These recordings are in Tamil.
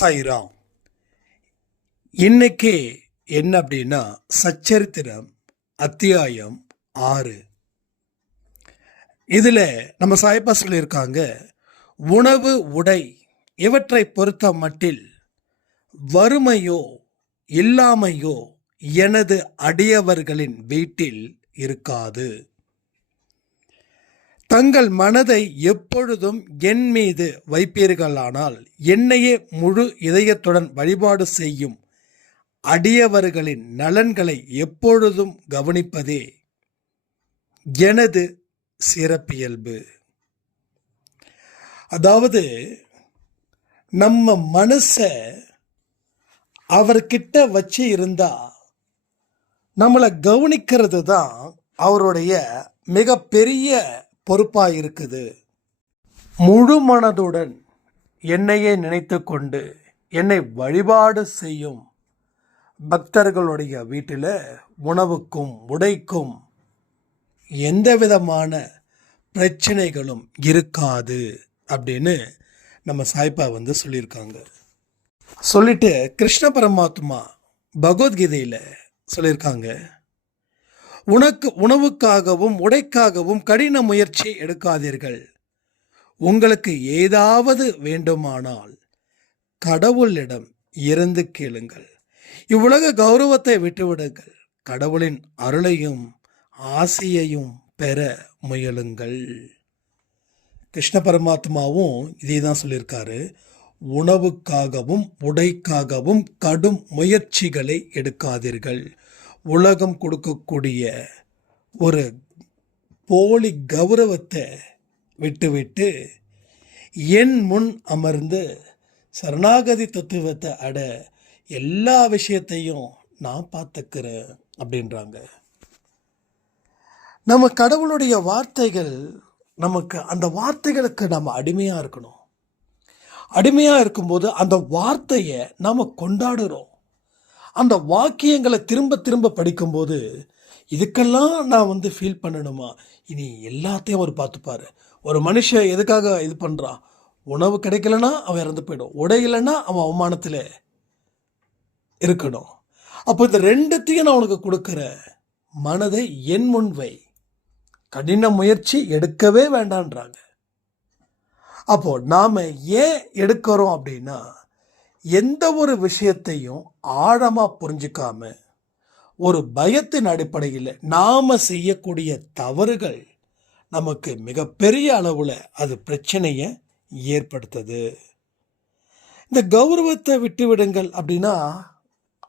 சாய்ராம். இன்னைக்கு என்ன அப்படின்னா சச்சரித்திரம் அத்தியாயம் ஆறு. இதில் நம்ம சாய்பா சொல்லியிருக்காங்க உணவு உடை இவற்றை பொறுத்த மட்டில் வறுமையோ இல்லாமையோ எனது அடியவர்களின் வீட்டில் இருக்காது. தங்கள் மனதை எப்பொழுதும் என் மீது வைப்பீர்களானால் என்னையே முழு இதயத்துடன் வழிபாடு செய்யும் அடியவர்களின் நலன்களை எப்பொழுதும் கவனிப்பதே எனது சிறப்பியல்பு. அதாவது நம்ம மனசை அவர்கிட்ட வச்சு இருந்தா நம்மளை கவனிக்கிறது தான் அவருடைய மிகப்பெரிய பொறுப்பாக இருக்குது முழு மனதுடன் என்னையே நினைத்து கொண்டு என்னை வழிபாடு செய்யும் பக்தர்களுடைய வீட்டில் உணவுக்கும் உடைக்கும் எந்த விதமான பிரச்சனைகளும் இருக்காது அப்படின்னு நம்ம சாய்பா வந்து சொல்லியிருக்காங்க. சொல்லிட்டு கிருஷ்ண பரமாத்மா பகவத்கீதையில் சொல்லியிருக்காங்க. உனக்கு உணவுக்காகவும் உடைக்காகவும் கடின முயற்சி எடுக்காதீர்கள். உங்களுக்கு ஏதாவது வேண்டுமானால் கடவுளிடம் இருந்து கேளுங்கள். இவ்வுலக கௌரவத்தை விட்டுவிடுங்கள். கடவுளின் அருளையும் ஆசையையும் பெற முயலுங்கள். கிருஷ்ண பரமாத்மாவும் இதே தான் சொல்லியிருக்காரு. உணவுக்காகவும் உடைக்காகவும் கடும் முயற்சிகளை எடுக்காதீர்கள். உலகம் கொடுக்கக்கூடிய ஒரு போலி கௌரவத்தை விட்டுவிட்டு என் முன் அமர்ந்து சரணாகதி தத்துவத்தை அட எல்லா விஷயத்தையும் நான் பார்த்துக்கிறேன் அப்படின்றாங்க. நம்ம கடவுளுடைய வார்த்தைகள் நமக்கு அந்த வார்த்தைகளுக்கு நம்ம அடிமையாக இருக்கணும். அடிமையாக இருக்கும்போது அந்த வார்த்தையை நாம் கொண்டாடுறோம். அந்த வாக்கியங்களை திரும்ப திரும்ப படிக்கும்போது இதுக்கெல்லாம் நான் வந்து ஃபீல் பண்ணணுமா? இனி எல்லாத்தையும் அவர் பார்த்துப்பார். ஒரு மனுஷன் எதுக்காக இது பண்ணுறான் உணவு கிடைக்கலனா அவன் இறந்து போயிடும். உடையிலன்னா அவன் அவமானத்தில் இருக்கணும். அப்போ இந்த ரெண்டுத்தையும் நான் உனக்கு கொடுக்குற மனதை என் முன் வை. கடின முயற்சி எடுக்கவே வேண்டான்றாங்க. அப்போ நாம் ஏன் எடுக்கிறோம் அப்படின்னா எந்த ஒரு விஷயத்தையும் ஆழமாக புரிஞ்சுக்காம ஒரு பயத்தின் அடிப்படையில் நாம் செய்யக்கூடிய தவறுகள் நமக்கு மிகப்பெரிய அளவில் அது பிரச்சனையை ஏற்படுத்துது. இந்த கௌரவத்தை விட்டுவிடுங்கள் அப்படின்னா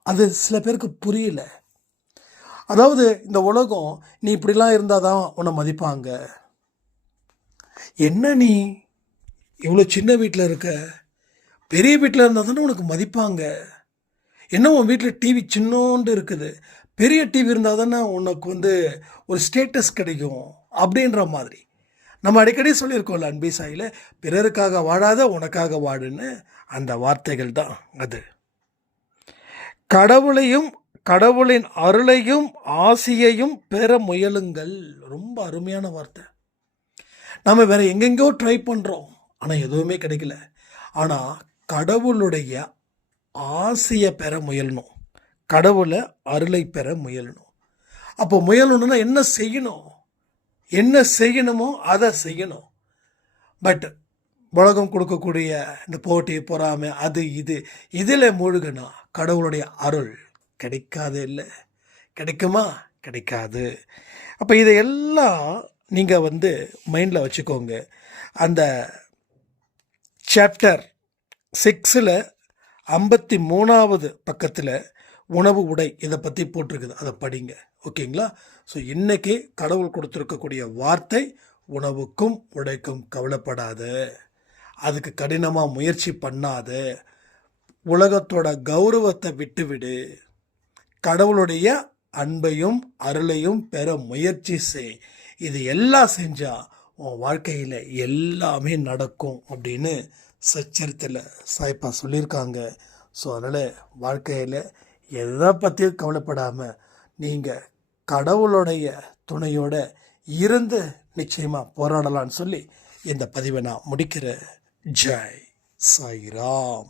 அது சில பேருக்கு புரியல. அதாவது இந்த உலகம் நீ இப்படிலாம் இருந்தால் தான் உன்னை மதிப்பாங்க. என்ன நீ இவ்வளோ சின்ன வீட்டில் இருக்க? பெரிய வீட்டில் இருந்தால் தானே உனக்கு மதிப்பாங்க? என்ன உன் வீட்டில் டிவி சின்னோண்டு இருக்குது? பெரிய டிவி இருந்தால் தானே உனக்கு வந்து ஒரு ஸ்டேட்டஸ் கிடைக்கும் அப்படின்ற மாதிரி. நம்ம அடிக்கடி சொல்லியிருக்கோம்ல அன்பி சாயில் பிறருக்காக வாழாத உனக்காக வாடுன்னு அந்த வார்த்தைகள் தான் அது. கடவுளையும் கடவுளின் அருளையும் ஆசையையும் பெற முயலுங்கள். ரொம்ப அருமையான வார்த்தை. நம்ம வேறு எங்கெங்கோ ட்ரை பண்ணுறோம் ஆனால் எதுவுமே கிடைக்கல. ஆனால் கடவுளுடைய ஆசையை பெற முயலணும். கடவுளை அருளை பெற முயலணும். அப்போ முயலணும்னா என்ன செய்யணும்? என்ன செய்யணுமோ அதை செய்யணும். பட் உலகம் கொடுக்கக்கூடிய இந்த போட்டி பொறாமை அது இது இதில் மூழ்கினா கடவுளுடைய அருள் கிடைக்காது இல்லை? கிடைக்குமா? கிடைக்காது. அப்போ இதையெல்லாம் நீங்கள் வந்து மைண்டில் வச்சுக்கோங்க. அந்த சாப்டர் சிக்ஸில் ஐம்பத்தி மூணாவது பக்கத்தில் உணவு உடை இதை பற்றி போட்டிருக்குது. அதை படிங்க. ஓகேங்களா? ஸோ இன்றைக்கி கடவுள் கொடுத்துருக்கக்கூடிய வார்த்தை உணவுக்கும் உடைக்கும் கவலைப்படாது. அதுக்கு கடினமாக முயற்சி பண்ணாத. உலகத்தோட கௌரவத்தை விட்டுவிடு. கடவுளுடைய அன்பையும் அருளையும் பெற முயற்சி செய். இது எல்லாம் செஞ்சால் உன் வாழ்க்கையில் எல்லாமே நடக்கும் அப்படின்னு சச்சரித்தில் சாய்ப்பா சொல்லியிருக்காங்க. ஸோ அதனால் வாழ்க்கையில் எதை பற்றியும் கவலைப்படாமல் நீங்கள் கடவுளுடைய துணையோட இருந்து நிச்சயமாக போராடலான்னு சொல்லி இந்த பதிவை நான் முடிக்கிறேன். ஜெய் சாய்ராம்.